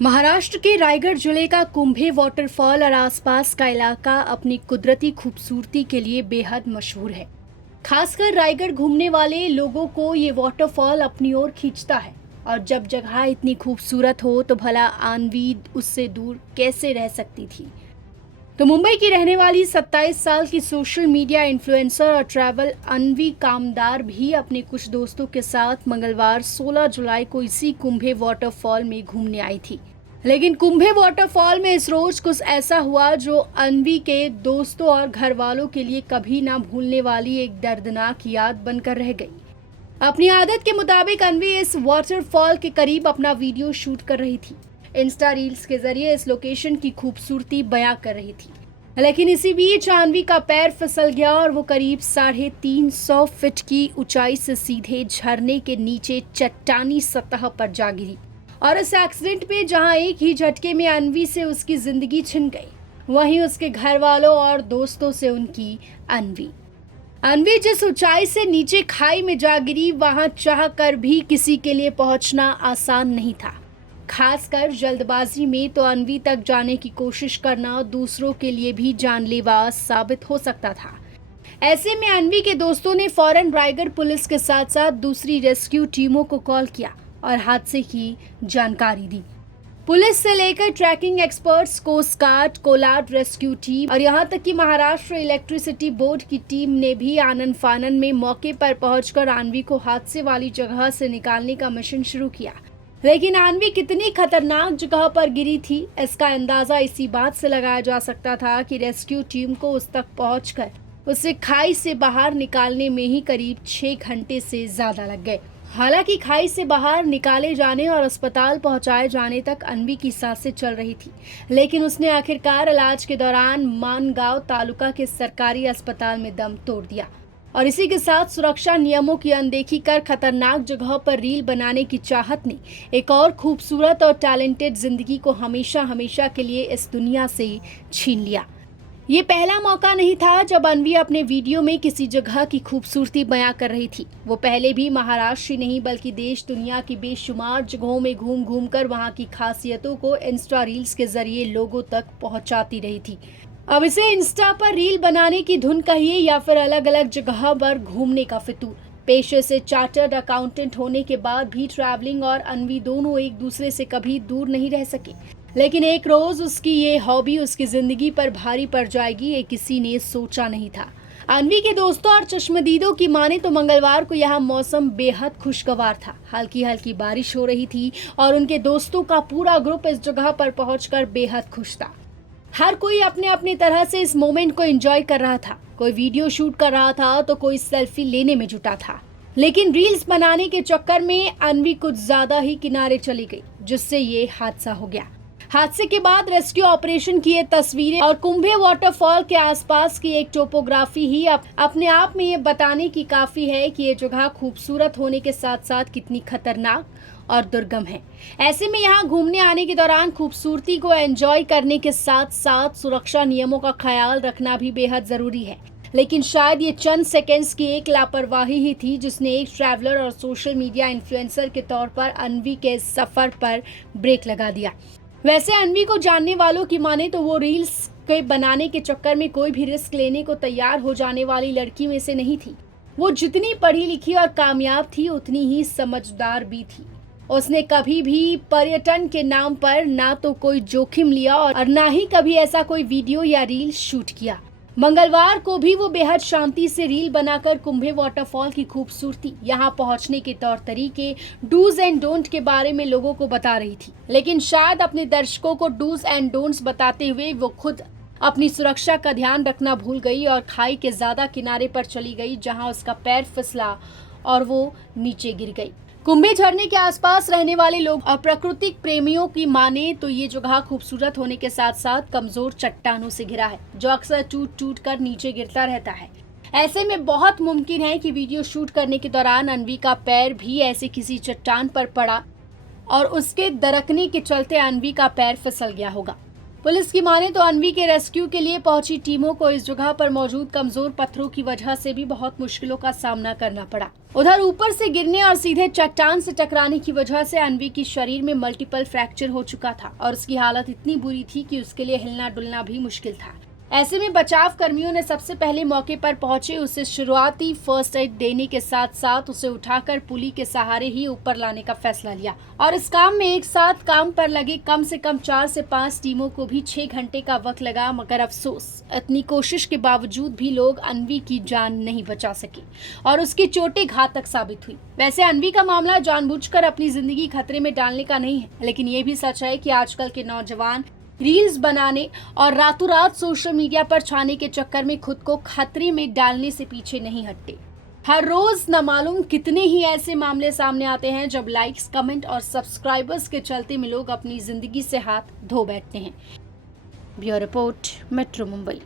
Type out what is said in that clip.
महाराष्ट्र के रायगढ़ जिले का कुंभे वाटरफॉल और आसपास का इलाका अपनी कुदरती खूबसूरती के लिए बेहद मशहूर है। खासकर रायगढ़ घूमने वाले लोगों को ये वाटरफॉल अपनी ओर खींचता है। और जब जगह इतनी खूबसूरत हो तो भला अन्वी उससे दूर कैसे रह सकती थी। तो मुंबई की रहने वाली 27 साल की सोशल मीडिया इन्फ्लुएंसर और ट्रैवल अन्वी कामदार भी अपने कुछ दोस्तों के साथ मंगलवार 16 जुलाई को इसी कुंभे वाटरफॉल में घूमने आई थी। लेकिन कुंभे वाटरफॉल में इस रोज कुछ ऐसा हुआ जो अन्वी के दोस्तों और घर वालों के लिए कभी ना भूलने वाली एक दर्दनाक याद बनकर रह गई। अपनी आदत के मुताबिक अन्वी इस वाटरफॉल के करीब अपना वीडियो शूट कर रही थी। इंस्टा रील्स के जरिए इस लोकेशन की खूबसूरती बयां कर रही थी। लेकिन इसी बीच अन्वी का पैर फिसल गया और वो करीब 350 फीट की ऊंचाई से सीधे झरने के नीचे चट्टानी सतह पर जा गिरी। और इस एक्सीडेंट में जहां एक ही झटके में अन्वी से उसकी जिंदगी छिन गई, वहीं उसके घर वालों और दोस्तों से उनकी अन्वी जिस ऊंचाई से नीचे खाई में जा गिरी, वहां चाह कर भी किसी के लिए पहुंचना आसान नहीं था। खासकर जल्दबाजी में तो अन्वी तक जाने की कोशिश करना दूसरों के लिए भी जानलेवा साबित हो सकता था। ऐसे में अन्वी के दोस्तों ने फौरन रायगढ़ पुलिस के साथ साथ दूसरी रेस्क्यू टीमों को कॉल किया और हादसे की जानकारी दी। पुलिस से लेकर trekking experts, coast guard, Kolad rescue team और यहां तक कि महाराष्ट्र इलेक्ट्रिसिटी बोर्ड की टीम ने भी आनन फानन में मौके पर पहुंचकर अन्वी को हादसे वाली जगह से निकालने का मिशन शुरू किया। लेकिन अन्वी कितनी खतरनाक जगह पर गिरी थी, इसका अंदाजा इसी बात से लगाया जा सकता था कि रेस्क्यू टीम को उस तक पहुंचकर उसे खाई से बाहर निकालने में ही करीब 6 घंटे से ज्यादा लग गए। हालांकि खाई से बाहर निकाले जाने और अस्पताल पहुंचाए जाने तक अन्वी की सांसें चल रही थी, लेकिन उसने आखिरकार इलाज के दौरान मानगांव तालुका के सरकारी अस्पताल में दम तोड़ दिया। और इसी के साथ सुरक्षा नियमों की अनदेखी कर खतरनाक जगह पर रील बनाने की चाहत ने एक और खूबसूरत और टैलेंटेड जिंदगी को हमेशा हमेशा के लिए इस दुनिया से छीन लिया। ये पहला मौका नहीं था जब अन्वी अपने वीडियो में किसी जगह की खूबसूरती बयां कर रही थी। वो पहले भी महाराष्ट्र नहीं बल्कि देश दुनिया की बेशुमार जगहों में घूम घूम कर वहां की खासियतों को इंस्टा रील्स के जरिए लोगों तक पहुंचाती रही थी। अब इसे इंस्टा पर रील बनाने की धुन कहिए या फिर अलग अलग जगह पर घूमने का फितूर। पेशे से चार्टर्ड अकाउंटेंट होने के बाद भी ट्रैवलिंग और अन्वी दोनों एक दूसरे से कभी दूर नहीं रह सके। लेकिन एक रोज उसकी ये हॉबी उसकी जिंदगी पर भारी पड़ जाएगी, ये किसी ने सोचा नहीं था। अन्वी के दोस्तों और चश्मदीदों की माने तो मंगलवार को यहाँ मौसम बेहद खुशगवार था। हल्की हल्की बारिश हो रही थी और उनके दोस्तों का पूरा ग्रुप इस जगह पर पहुंचकर बेहद खुश था। हर कोई अपने अपनी तरह से इस मोमेंट को एंजॉय कर रहा था। कोई वीडियो शूट कर रहा था तो कोई सेल्फी लेने में जुटा था। लेकिन रील्स बनाने के चक्कर में अन्वी कुछ ज्यादा ही किनारे चली गई, जिससे ये हादसा हो गया। हादसे के बाद रेस्क्यू ऑपरेशन की ये तस्वीरें और कुंभे वाटरफॉल के आसपास की एक टोपोग्राफी ही अपने आप में ये बताने की काफी है कि ये जगह खूबसूरत होने के साथ साथ कितनी खतरनाक और दुर्गम है। ऐसे में यहाँ घूमने आने के दौरान खूबसूरती को एंजॉय करने के साथ साथ सुरक्षा नियमों का ख्याल रखना भी बेहद जरूरी है। लेकिन शायद ये चंद सेकंड्स की एक लापरवाही ही थी जिसने एक ट्रैवलर और सोशल मीडिया इन्फ्लुएंसर के तौर पर अन्वी के सफर पर ब्रेक लगा दिया। वैसे अन्वी को जानने वालों की माने तो वो रील्स के बनाने के चक्कर में कोई भी रिस्क लेने को तैयार हो जाने वाली लड़की में से नहीं थी। वो जितनी पढ़ी लिखी और कामयाब थी उतनी ही समझदार भी थी। उसने कभी भी पर्यटन के नाम पर ना तो कोई जोखिम लिया और ना ही कभी ऐसा कोई वीडियो या रील शूट किया। मंगलवार को भी वो बेहद शांति से रील बनाकर कुंभे वाटरफॉल की खूबसूरती, यहाँ पहुंचने के तौर तरीके, डूज एंड डोंट के बारे में लोगों को बता रही थी। लेकिन शायद अपने दर्शकों को डूज एंड डोंट्स बताते हुए वो खुद अपनी सुरक्षा का ध्यान रखना भूल गई और खाई के ज्यादा किनारे पर चली गई, जहाँ उसका पैर फिसला और वो नीचे गिर गई। कुंभे झरने के आसपास रहने वाले लोग और प्राकृतिक प्रेमियों की माने तो ये जगह खूबसूरत होने के साथ साथ कमजोर चट्टानों से घिरा है, जो अक्सर टूट टूट कर नीचे गिरता रहता है। ऐसे में बहुत मुमकिन है कि वीडियो शूट करने के दौरान अन्वी का पैर भी ऐसे किसी चट्टान पर पड़ा और उसके दरकने के चलते अन्वी का पैर फिसल गया होगा। पुलिस की माने तो अनवी के रेस्क्यू के लिए पहुंची टीमों को इस जगह पर मौजूद कमजोर पत्थरों की वजह से भी बहुत मुश्किलों का सामना करना पड़ा। उधर ऊपर से गिरने और सीधे चट्टान से टकराने की वजह से अनवी की शरीर में मल्टीपल फ्रैक्चर हो चुका था और उसकी हालत इतनी बुरी थी कि उसके लिए हिलना डुलना भी मुश्किल था। ऐसे में बचाव कर्मियों ने सबसे पहले मौके पर पहुंचे उसे शुरुआती फर्स्ट एड देने के साथ साथ उसे उठाकर पुली के सहारे ही ऊपर लाने का फैसला लिया और इस काम में एक साथ काम पर लगे कम से कम 4 से 5 टीमों को भी 6 घंटे का वक्त लगा। मगर अफसोस, इतनी कोशिश के बावजूद भी लोग अनवी की जान नहीं बचा सके और उसकी चोटें घातक साबित हुई। वैसे अनवी का मामला जानबूझकर अपनी जिंदगी खतरे में डालने का नहीं है, लेकिन ये भी सच है कि आजकल के नौजवान रील्स बनाने और रातों रात सोशल मीडिया पर छाने के चक्कर में खुद को खतरे में डालने से पीछे नहीं हटते। हर रोज न मालूम कितने ही ऐसे मामले सामने आते हैं जब लाइक्स, कमेंट और सब्सक्राइबर्स के चलते में लोग अपनी जिंदगी से हाथ धो बैठते हैं। Bureau report, metro Mumbai.